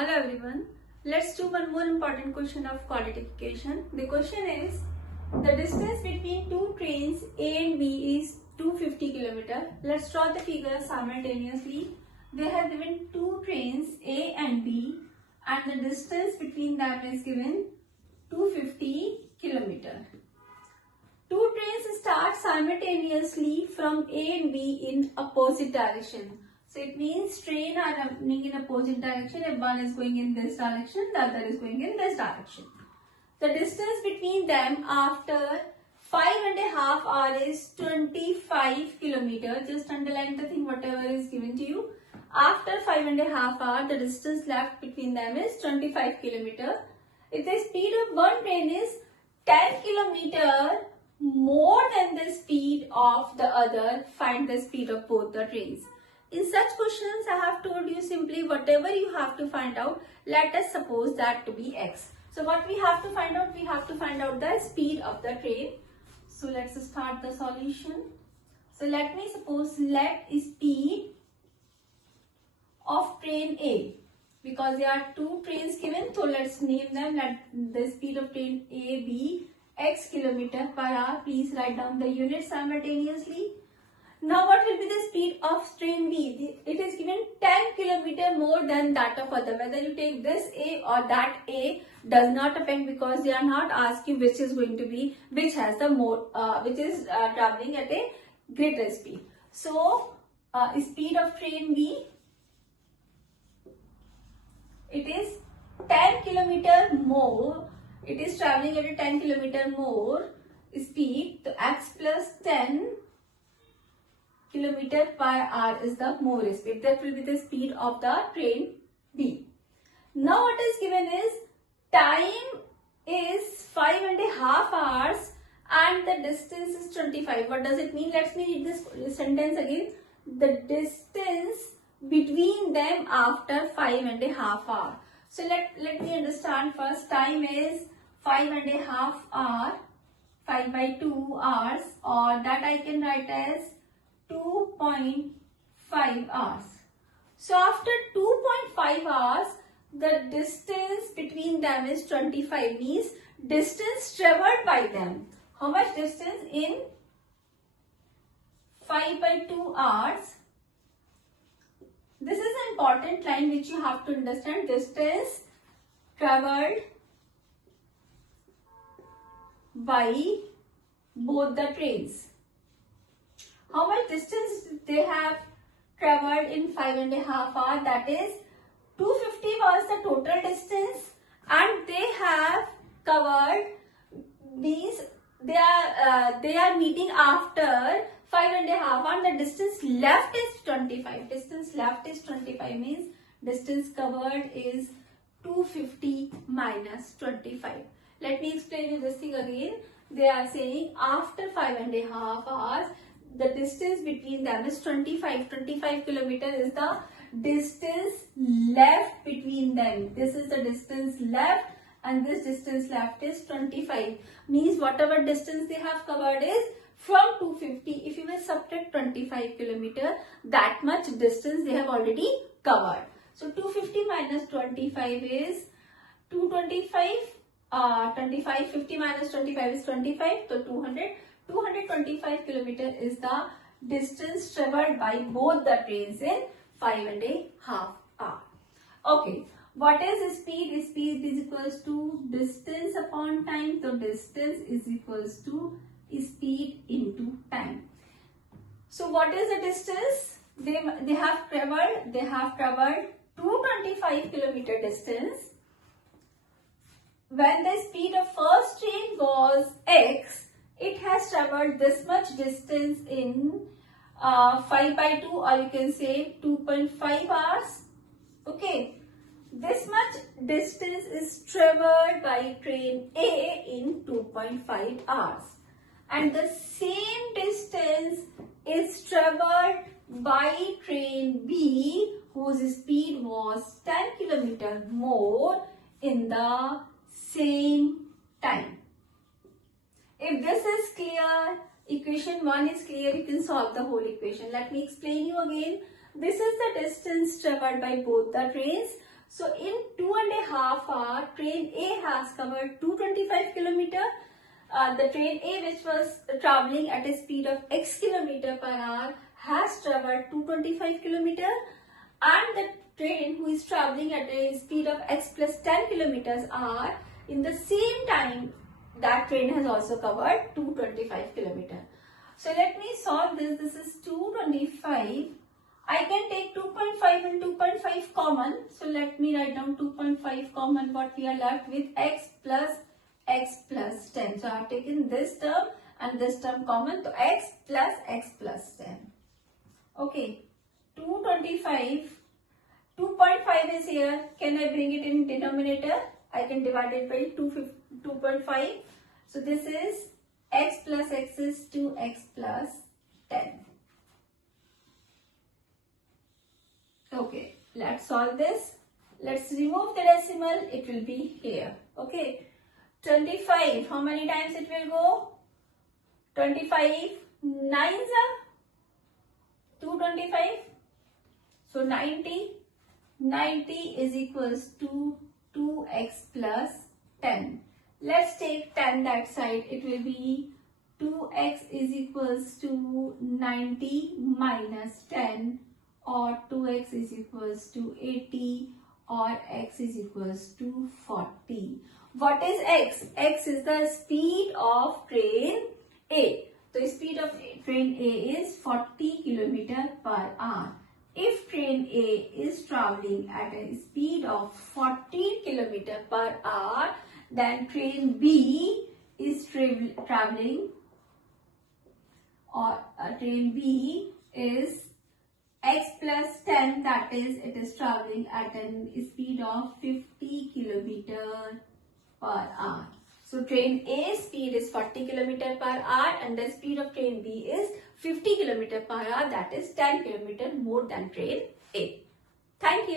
Hello everyone. Let's do one more important question of quantification. The question is, the distance between two trains A and B is 250 km. Let's draw the figure simultaneously. They have given two trains A and B and the distance between them is given 250 km. Two trains start simultaneously from A and B in opposite direction. So it means train are running in opposite direction. If one is going in this direction, the other is going in this direction. The distance between them after 5.5 hours is 25 km. Just underline the thing whatever is given to you. After 5.5 hours, the distance left between them is 25 km. If the speed of one train is 10 km more than the speed of the other, find the speed of both the trains. In such questions, I have told you simply whatever you have to find out, let us suppose that to be x. So what we have to find out? We have to find out the speed of the train. So let's start the solution. So let me suppose let speed of train A. Because there are two trains given, so let's name them. Let the speed of train A be x km per hour. Please write down the units simultaneously. Now what will be the speed of train B? It is given 10 km more than that of other. Whether you take this A or that A does not affect, because they are not asking which is going to be, which has the more, which is traveling at a greater speed. So speed of train B, it is 10 km more. It is traveling at a 10 km more speed. So x plus 10 km per hour is the more speed. That will be the speed of the train B. Now what is given is time is 5.5 hours and the distance is 25. What does it mean? Let me read this sentence again. The distance between them after 5.5 hours. So let me understand first. Time is 5.5 hours, 5 by 2 hours, or that I can write as 2.5 hours. So after 2.5 hours, the distance between them is 25, means distance traveled by them. How much distance in 5 by 2 hours? This is an important line which you have to understand. Distance traveled by both the trains. How much distance they have traveled in 5.5 hours? That is 250 was the total distance, and they have covered these. They are meeting after 5.5 hours. The distance left is 25. Distance left is 25 means distance covered is 250 minus 25. Let me explain you this thing again. They are saying after 5.5 hours, the distance between them is 25. 25 km is the distance left between them. This is the distance left and this distance left is 25. Means whatever distance they have covered is from 250. If you will subtract 25 km, that much distance they have already covered. So 250 minus 25 is 225. 25, 50 minus 25 is 25. So 200. 225 km is the distance traveled by both the trains in 5.5 hours. Okay, what is speed? Speed is equals to distance upon time. So distance is equals to speed into time. So what is the distance? They have traveled 225 km distance. When the speed of first train was x, it has traveled this much distance in 5 by 2, or you can say 2.5 hours. Okay, this much distance is traveled by train A in 2.5 hours, and the same distance is traveled by train B, whose speed was 10 km more in the same time. If this is clear, equation 1 is clear, you can solve the whole equation. Let me explain you again. This is the distance traveled by both the trains. So in hour, train A has covered 225 kilometer. The train A, which was traveling at a speed of x kilometer per hour, has traveled 225 kilometer, and the train who is traveling at a speed of x plus 10 kilometers hour, in the same time that train has also covered 225 kilometer. So let me solve this. This is 225. I can take 2.5 and 2.5 common. So let me write down 2.5 common. What we are left with, x plus 10. So I have taken this term and this term common. So x plus 10. Okay. 225. 2.5 is here. Can I bring it in denominator? I can divide it by 2.5. So this is x plus x is 2x plus 10. Okay, let's solve this. Let's remove the decimal. It will be here. Okay, 25. How many times it will go? 25 nines are 225. So 90. 90 is equals to 2x plus 10. Let's take 10 that side. It will be 2x is equals to 90 minus 10, or 2x is equals to 80, or x is equals to 40. What is x? X is the speed of train A. The speed of train A is 40 km per hour. If train A is traveling at a speed of 40 km per hour, then train B is traveling, or train B is x plus 10, that is, it is traveling at a speed of 50 km per hour. So train A speed is 40 km per hour and the speed of train B is 50 km per hour, that is 10 km more than train A. Thank you.